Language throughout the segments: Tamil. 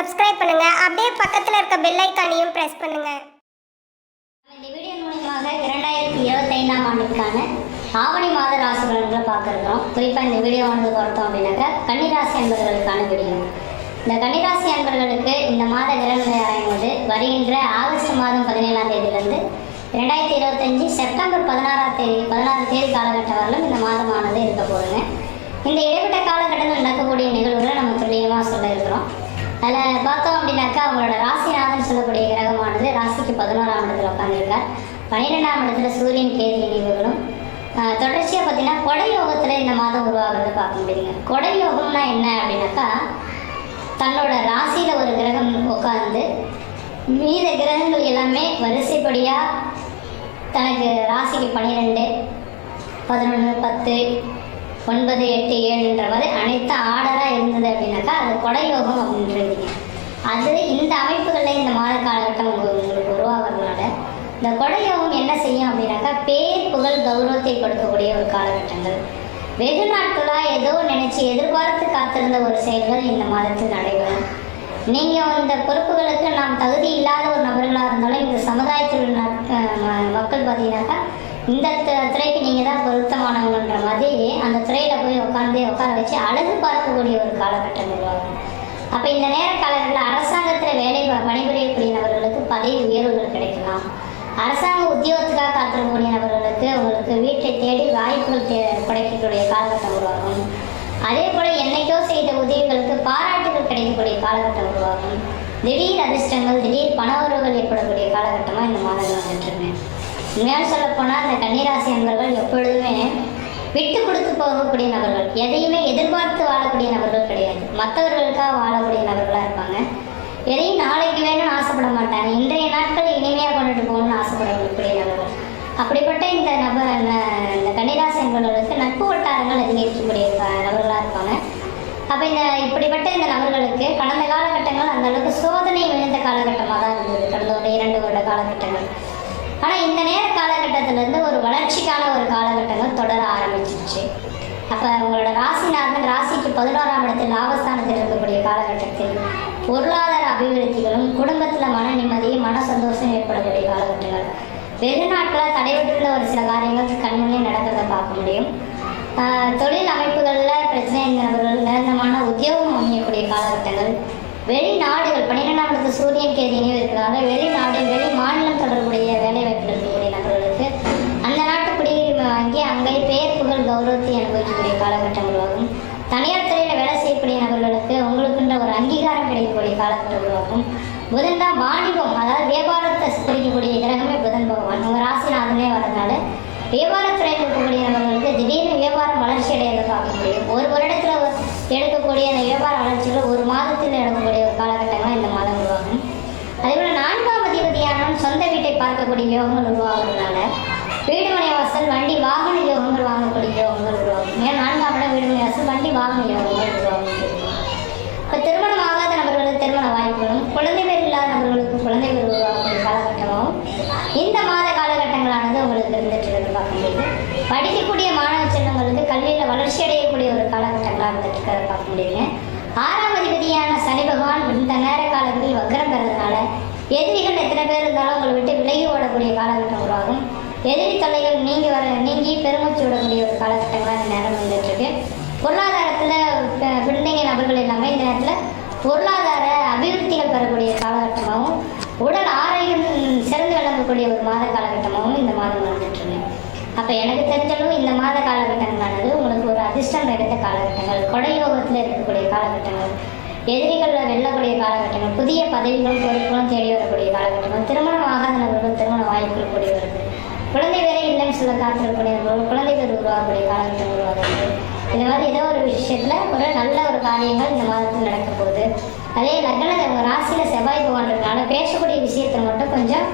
சப்ஸ்கிரைப் பண்ணுங்க. அப்படியே பக்கத்துல இருக்க பெல் ஐகானையும் பிரஸ் பண்ணுங்க. இந்த வீடியோ மூலமாக 2025ஆம் ஆண்டுக்கான ஆவணி மாத ராசி பலன்களை பார்க்க இருக்கிறோம். குறிப்பாக இந்த வீடியோ வந்து பார்த்தோம் அப்படின்னாக்கா கன்னிராசி அன்பர்களுக்கான வீடியோ. இந்த கன்னிராசி அன்பர்களுக்கு இந்த மாத கிரகநிலை ஆராயும் போது வருகின்ற ஆகஸ்ட் மாதம் 17ஆம் தேதியிலிருந்து 2025 செப்டம்பர் 16 தேதி காலகட்டம் வரலும் இந்த மாதமானது இருக்க போகுதுங்க. இந்த இடைப்பட்ட காலகட்டத்தில் நடக்கக்கூடிய நிகழ்வுகளை நம்ம துல்லியமாக சொல்ல இருக்கிறோம். அதில் பார்த்தோம் அப்படின்னாக்கா அவங்களோட ராசிநாதன் சொல்லக்கூடிய கிரகமானது ராசிக்கு 11ஆம் இடத்துல உட்காந்துருக்கார். 12ஆம் இடத்துல சூரியன் கேது இணைவுகளும் தொடர்ச்சியாக பார்த்தீங்கன்னா கொடை யோகத்தில் இந்த மாதம் உருவாகிறத பார்க்க முடியுங்க. கொடை யோகம்னா என்ன அப்படின்னாக்கா தன்னோட ராசியில் ஒரு கிரகம் உட்காந்து மீத கிரகங்கள் எல்லாமே வரிசைப்படியாக தனக்கு ராசிக்கு 12, 11, 10, 9, 8, 7ன்ற மாதிரி அனைத்து ஆர்டராக இருந்தது அப்படின்னாக்கா அது கொடையோகம் அப்படின்றதுங்க. அது இந்த அமைப்புகளில் இந்த மாத காலகட்டம் உங்களுக்கு உருவாகிறதுனால இந்த கொடையோகம் என்ன செய்யும் அப்படின்னாக்கா பேர் புகழ் கௌரவத்தை கொடுக்கக்கூடிய ஒரு காலகட்டங்கள். வெகு நாட்களாக ஏதோ நினச்சி எதிர்பார்த்து காத்திருந்த ஒரு செயல்கள் இந்த மாதத்தில் நடைபெறும். நீங்கள் இந்த பொறுப்புகளுக்கு நாம் தகுதி இல்லாத ஒரு நபர்களாக இருந்தாலும் இந்த சமுதாயத்தில் உள்ள மக்கள் பார்த்தீங்கன்னாக்கா இந்த துறைக்கு நீங்கள் தான் பொருத்தமானவங்கன்ற மாதிரி அந்த துறையில் போய் உட்கார வச்சு அழகு பார்க்கக்கூடிய ஒரு காலகட்டம் உருவாகும். அப்போ இந்த நேர காலங்களில் அரசாங்கத்தில் வேலை பணிபுரியக்கூடிய நபர்களுக்கு பதவி உயர்வுகள் கிடைக்கலாம். அரசாங்க உத்தியோகத்துக்காக காத்திருக்கக்கூடிய நபர்களுக்கு அவங்களுக்கு வீட்டை தேடி வாய்ப்புகள் கிடைக்கக்கூடிய காலகட்டம் உருவாகும். அதே போல் என்னைக்கோ செய்த உதவிகளுக்கு பாராட்டுகள் கிடைக்கக்கூடிய காலகட்டம் உருவாகும். திடீர் அதிர்ஷ்டங்கள், திடீர் பண உறவுகள் ஏற்படக்கூடிய காலகட்டமாக இந்த மாதங்கள் வந்துட்டுருக்கேன். உண்மையாக சொல்லப்போனால் இந்த கன்னிராசி அன்பர்கள் எப்பொழுதுமே விட்டு கொடுத்து போகக்கூடிய நபர்கள், எதையுமே எதிர்பார்த்து வாழக்கூடிய நபர்கள் கிடையாது. மற்றவர்களுக்காக வாழக்கூடிய நபர்களாக இருப்பாங்க. எதையும் நாளைக்கு வேணும்னு ஆசைப்பட மாட்டாங்க. இன்றைய நாட்கள் இனிமையாக கொண்டுட்டு போகணும்னு ஆசைப்படக்கூடிய நபர்கள். அப்படிப்பட்ட இந்த கன்னிராசி அன்பர்களுக்கு நட்பு வட்டாரங்கள் அதிகரிக்கக்கூடிய நபர்களாக இருப்பாங்க. அப்போ இப்படிப்பட்ட இந்த நபர்களுக்கு கடந்த காலகட்டங்கள் அந்த அளவுக்கு சோதனை மிகுந்த காலகட்டமாக தான் இருந்தது, கடந்த ஒரு 2 வருட காலகட்டங்கள். ஆனால் இந்த நேர காலகட்டத்திலேருந்து ஒரு வளர்ச்சிக்கான ஒரு காலகட்டங்கள் தொடர ஆரம்பிச்சிருச்சு. அப்போ உங்களோட ராசிநாதன் ராசிக்கு 11ஆம் இடத்தில் லாபஸ்தானத்தில் இருக்கக்கூடிய காலகட்டத்தில் பொருளாதார அபிவிருத்திகளும் குடும்பத்தில் மன நிம்மதியும் மன சந்தோஷம் ஏற்படக்கூடிய காலகட்டங்கள். வெகு நாட்களாக தடைபட்டுள்ள ஒரு சில காரியங்கள் கண்முன்னே நடக்கிறத பார்க்க முடியும். தொழில் அமைப்புகளில் பிரச்சனை நபர்கள் நிரந்தரமான உத்தியோகம் அமையக்கூடிய காலகட்டங்கள். வெளிநாடுகள் 12ஆம் இடத்து சூரியன் கேது இணைவு இருக்கிறதால வெளிநாடு வெளி மாநிலம் தொடர்புடைய வேலை வாய்ப்பில் இருக்கக்கூடிய நபர்களுக்கு அந்த நாட்டு குடியுரிமை வாங்கி அங்கே பெயர் புகழ் கௌரவத்தை அனுபவிக்கக்கூடிய காலகட்டம் உருவாகும். தனியார் துறையில் வேலை செய்யக்கூடிய நபர்களுக்கு உங்களுக்குன்ற ஒரு அங்கீகாரம் கிடைக்கக்கூடிய காலகட்டம் உருவாகும். புதன் தான் வாணிபம், அதாவது வியாபாரத்தை குறிக்கக்கூடிய கிரகமே புதன் பகவான். உங்கள் ராசிநாதனே வரதுனால வியாபாரத்துறையில் இருக்கக்கூடிய நபர்களுக்கு திடீர்னு வியாபாரம் வளர்ச்சி அடையதை பார்க்க முடியும். ஒரு வருடத்தில் எடுக்கக்கூடிய அந்த வியாபார வளர்ச்சியில் ஒரு மாதத்தில் எடுக்கக்கூடிய ஒரு காலகட்டங்களாக இந்த மாதம் உருவாகும். அதேபோல் 4ஆம் அதிபதியானவன் சொந்த வீட்டை பார்க்கக்கூடிய யோகங்கள் உருவாகிறதுனால வீடுமனை வாசல் வண்டி வாகன யோகங்கள் வாங்கக்கூடிய யோகங்கள் உருவாகும். ஏன் 4ஆம் இடம் வீடுமனை வாசல் வண்டி வாகன யோகங்கள் உருவாகும். இப்போ திருமணம் ஆகாத நபர்களுக்கு திருமண வாய்ப்புகளும் குழந்தை பேர் இல்லாத நபர்களுக்கு குழந்தை பேர் உருவாகக்கூடிய காலகட்டமாகவும் இந்த மாத காலகட்டங்களானது உங்களுக்கு இருந்துட்டு பார்க்க முடியுது. படிக்கக்கூடிய மாணவ செல்வங்களுக்கு கல்வியில் வளர்ச்சி அடையக்கூடிய ஒரு காலகட்டங்களாக இருந்துட்டு பார்க்க முடியுங்க. 6ஆம் அதிபதியான சனி பகவான் இந்த நேர காலத்தில் வக்ரம் பெறதுனால எதிரிகள் எத்தனை பேர் இருந்தாலும் உங்களை விட்டு விலகி ஓடக்கூடிய காலகட்டம் உருவாகும். எதிரி தொல்லைகள் நீங்கி பெருமூச்சு விடக்கூடிய ஒரு காலகட்டங்களாக இந்த நேரம் வந்துட்டுருக்கு. பொருளாதாரத்தில் பிள்ளைங்க நபர்கள் எல்லாமே இந்த நேரத்தில் பொருளாதார அபிவிருத்திகள் பெறக்கூடிய காலகட்டமாகவும் உடல் ஆரோக்கியம் சிறந்து விளங்கக்கூடிய ஒரு மாத காலகட்டமாகவும் இந்த மாதம் வந்துட்டுருக்கு. அப்போ எனக்கு தெரிஞ்சளவு இந்த மாத காலகட்டங்களானது உங்களுக்கு ஒரு அதிர்ஷ்டம் நிறைந்த காலகட்டங்கள், கொடையோகத்தில் இருக்கக்கூடிய காலகட்டங்கள், எதிரிகளில் வெல்லக்கூடிய காலகட்டங்கள், புதிய பதவிகளும் பொறுப்புகளும் தேடி வரக்கூடிய காலகட்டங்கள், திருமணம் ஆகாத நபர்கள் திருமண வாய்ப்புகள் கூடி வருது, குழந்தை வேலை இல்லைன்னு சொல்ல காத்திருக்கக்கூடிய நபர்கள் குழந்தை பேர் உருவாகக்கூடிய காலகட்டம் உருவாகுது. இந்த மாதிரி ஏதோ ஒரு விஷயத்தில் ஒரு நல்ல ஒரு காரியங்கள் இந்த மாதத்தில் நடக்க போகுது. அதே லக்னத்தில் உங்கள் ராசியில் செவ்வாய் பகவான் இருக்கனால பேசக்கூடிய விஷயத்தில் மட்டும் கொஞ்சம்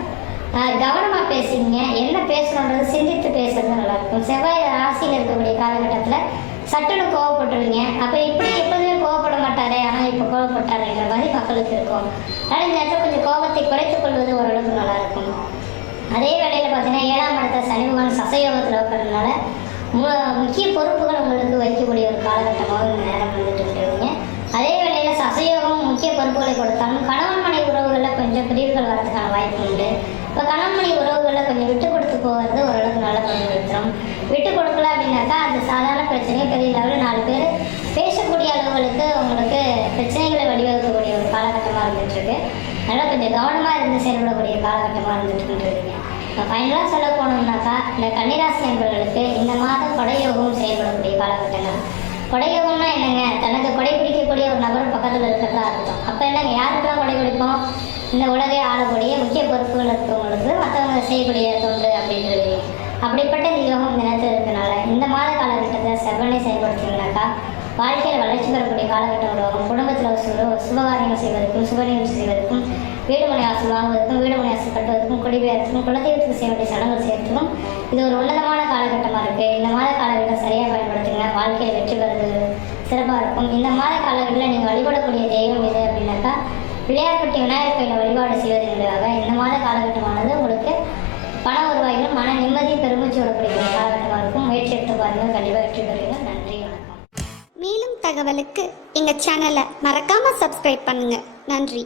கவனமாக பேசுவீங்க. என்ன பேசணுன்றது சிந்தித்து பேசுறது நல்லாயிருக்கும். செவ்வாய் ராசியில் இருக்கக்கூடிய காலகட்டத்தில் சட்டுன்னு கோவப்பட்டுருவீங்க. அப்போ இப்படி எப்போதுமே கோவப்பட மாட்டாரே, ஆனால் இப்போ கோவப்பட்டாருங்கிற மாதிரி மக்களுக்கு இருக்கும். அதனால் இந்த இடத்துல கொஞ்சம் கோபத்தை குறைத்துக் கொள்வது ஓரளவுக்கு நல்லாயிருக்கும். அதே வேளையில் பார்த்தீங்கன்னா 7ஆம் இடத்த சனி பகவான் சசயோகத்தில் இருக்கிறதுனால முக்கிய பொறுப்புகள் உங்களுக்கு வைக்கக்கூடிய ஒரு காலகட்டமாக இந்த நேரம் வந்துட்டு இருக்கிறீங்க. அதே வேளையில் சசயோகம் முக்கிய பொறுப்புகளை கொடுத்தாலும் கணவன் மனை உறவுகளில் கொஞ்சம் பிரிவுகள் வரதுக்கான வாய்ப்பு உண்டு. இப்போ கணவன் மனை உறவுகளில் கொஞ்சம் விட்டு கொடுத்து போகிறது ஓரளவுக்கு நல்ல பங்கு வைக்கிறோம். விட்டு கொடுக்கல அப்படின்னாக்கா அது சாதாரண பிரச்சனையும் பெரிய லெவலில் 4 பேர் பேசக்கூடிய அளவுகளுக்கு உங்களுக்கு பிரச்சனைகளை வழிவகுக்கக்கூடிய ஒரு காலகட்டமாக இருந்துகிட்ருக்கு. அதனால் கொஞ்சம் கவனமாக இருந்து செயல்படக்கூடிய காலகட்டமாக இருந்துகிட்டு. ஃபைனலாக சொல்ல போனோம்னாக்கா இந்த கன்னிராசி நண்பர்களுக்கு இந்த மாதம் கொடையோகம் செயல்படக்கூடிய காலகட்டங்கள். கொடையோகம்னா என்னங்க, தனக்கு கொடை பிடிக்கக்கூடிய ஒரு நபர் பக்கத்தில் இருக்கிறதா இருக்கும். அப்போ என்னங்க, யாருக்கெல்லாம் கொடை பிடிப்போம்? இந்த உலகை ஆளக்கூடிய முக்கிய பொறுப்புகள் இருக்கிறவங்களுக்கு மற்றவங்க செய்யக்கூடிய தொண்டு அப்படின்றது. அப்படிப்பட்ட இந்த யோகம் இந்த நேரத்தில் இருக்கனால இந்த மாத காலகட்டத்தில் செவ்வனை செயல்படுத்திங்கனாக்கா வாழ்க்கையில் வளர்ச்சி பெறக்கூடிய காலகட்டம் உருவாகும். குடும்பத்தில் சுபகாரியங்கள் செய்வதற்கும் சுப நிகழ்ச்சி செய்வதற்கும் வீடுமனை ஆசல் வாங்குவதற்கும் வீடுமனை ஆசல் கட்டுவதற்கும் குடிபெயர்த்துக்கும் குலதெய்வத்துக்கு செய்ய வேண்டிய சடங்குகள் செய்யறதுக்கும் இது ஒரு உன்னதமான காலகட்டமாக இருக்குது. இந்த மாத காலகட்டம் சரியாக பயன்படுத்துங்க, வாழ்க்கையில் வெற்றி பெறுவது சிறப்பாக இருக்கும். இந்த மாத காலகட்டத்தில் நீங்கள் வழிபடக்கூடிய தெய்வம் எது அப்படின்னாக்கா பிள்ளையார்பட்டி விநாயகர் கோயிலை வழிபாடு செய்வதன் மூலமாக இந்த மாத காலகட்டமானது உங்களுக்கு பண வருவாயிலும் மன நிம்மதியும் பெருமூச்சு விடக்கூடிய காலகட்டமாக இருக்கும். முயற்சி எடுத்து பாருங்கள், கண்டிப்பாக வெற்றி பெறுவீங்க. நன்றி, வணக்கம். மேலும் தகவலுக்கு எங்கள் சேனலை மறக்காமல் சப்ஸ்கிரைப் பண்ணுங்கள். நன்றி.